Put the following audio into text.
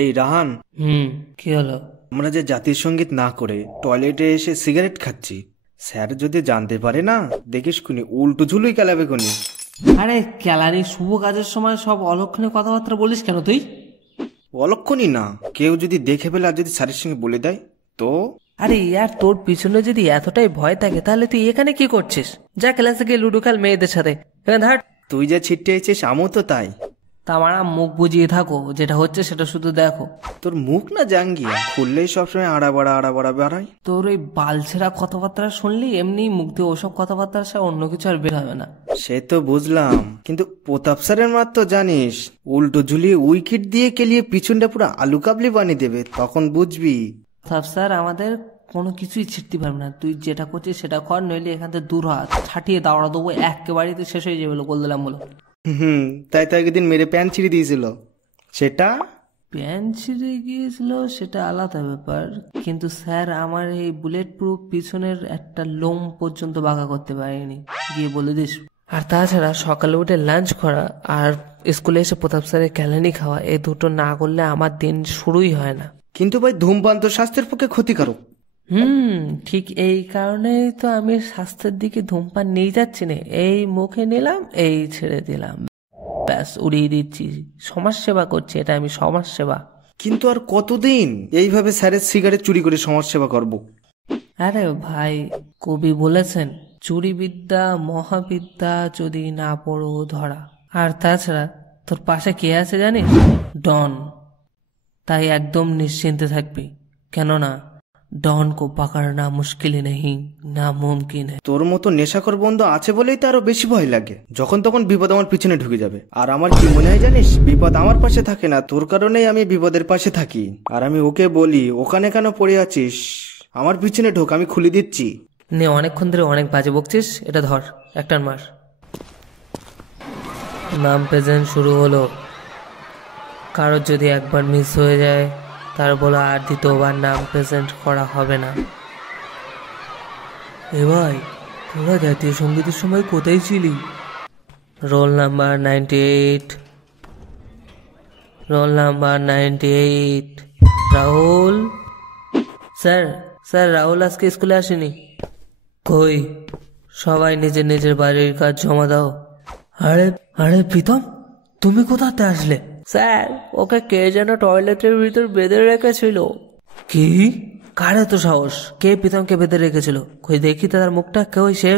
এই রাহান, কি হলো? আমরা যে জাতীয় সঙ্গীত না করে টয়লেটে এসে সিগারেট খাচ্ছি, স্যার যদি জানতে পারে না, দেখিস খুনি উল্টো ঝুলুই কেলাবে খুনি। আরে ক্যালারি শুভ কাজের সময় সব অলক্ষণে কথাবার্তা বলিস কেন তুই? অলক্ষণই না, কেউ যদি দেখে ফেলে আর যদি স্যারের সঙ্গে বলে দেয় তো? আরে ইয়ার, তোর পিছনে যদি এতটাই ভয় থাকে তাহলে তুই এখানে কি করছিস? যা ক্লাসে গিয়ে লুডো খেল মেয়েদের সাথে। এখানে ধাট। তুই যা ছিটতেছিস আমিও তো তাই। তামারা মুখ বুঝিয়ে থাকো, যেটা হচ্ছে সেটা শুধু দেখো। তোর মুখ না জাঙ্গিয়া, খুললেই সবসময় আড়া বাড়া বাড়ায়। তোর ওই বালছেরা কথাবার্তা শুনলি এমনি মুখ দিয়ে ওসব কথাবার্তা আসা, অন্য কিছু আর বের হবে না। সে তো বুঝলাম, কিন্তু প্রতাপ স্যারের মার তো জানিস, উল্টো ঝুলিয়ে উইকেট দিয়ে কেলিয়ে পিছনটা পুরো আলু কাবলি বানিয়ে দেবে, তখন বুঝবি। স্যার আমাদের কোনো কিছুই ছিটতে পারবে না। তুই যেটা করছিস সেটা কর, নইলে এখান থেকে দূর হাত ছাটিয়ে দাওড়া দেবো, একেবারেই তো শেষ হয়ে যাবে। বলে দিলাম বলো। তাই তো একদিন মেরে প্যান্ট ছিঁড়ে দিয়েছিল। সেটা প্যান ছিঁড়ে গিয়েছিল সেটা আলাদা ব্যাপার, কিন্তু স্যার আমার এই বুলেট প্রুফ পিছনের একটা লোম পর্যন্ত বাঁকা করতে পারেনি, গিয়ে বলে দিস। আর তাছাড়া সকালে উঠে লাঞ্চ করা আর স্কুলে এসে প্রতাপ স্যারের ক্যালানি খাওয়া, এই দুটো না করলে আমার দিন শুরুই হয় না। কিন্তু ভাই, ধূমপান তো স্বাস্থ্যের পক্ষে ক্ষতিকারক। ঠিক এই কারণেই তো আমি স্বাস্থ্যের দিকে ধূমপান নিয়ে যাচ্ছি না। এই মুখে নিলাম, এই ছেড়ে দিলাম, ব্যাস উড়িয়ে দিচ্ছি। সমাজ সেবা করছি, এটা আমি সমাজ সেবা। কিন্তু আর কতদিন এইভাবে স্যারের সিগারেট চুরি করে সমাজ সেবা করবো? আরে ভাই, কবি বলেছেন, চুরি বিদ্যা মহাবিদ্যা, যদি না পড়ো ধরা। আর তাছাড়া তোর পাশে কে আছে জানিস? ডন। তাই একদম নিশ্চিন্তে থাকবি, কেননা ডন কো পাকড়না মুশকিল নেই, না মুমকিন है। তোর মতো নেশাখোর বন্ধু আছে বলেই তো আরো বেশি ভয় লাগে, যখন তখন বিপদ আমার পিছনে ঢুকে যাবে। আর আমার কি মনে হয় জানিস, বিপদ আমার পাশে থাকে না, তোর কারণেই আমি বিপদের পাশে থাকি। আর আমি ওকে বলি, ওখানে কেন পড়ে আছিস, আমার পিছনে ঢোক, আমি খুলে দিচ্ছি। নে, অনেকক্ষণ ধরে অনেক বাজে বকছিস, এটা ধর, একটার মার। নাম প্রেজেন্ট শুরু হলো। কারোর যদি একবার মিস হয়ে যায়, তার বলো আর দ্বিতীয়বার নাম প্রেজেন্ট করা হবে না। এ ভাই, তোরা জাতীয় সঙ্গীতের সময় কোথায় ছিলি? Roll number 98। Roll number 98। Rahul. Sir, sir Rahul আজকে স্কুলে আসেনি। কই? সবাই নিজের নিজের বাড়ির কাজ জমা দাও। আরে আরে প্রীতম, তুমি কোথাতে আসলে? স্যার, ওকে কে যেন টয়লেটের ভিতর বেঁধে রেখেছিল। কি? কার এত সাহস? কে প্রীতমকে বেঁধে রেখেছিল? কই দেখি তার মুখটা, কে সে?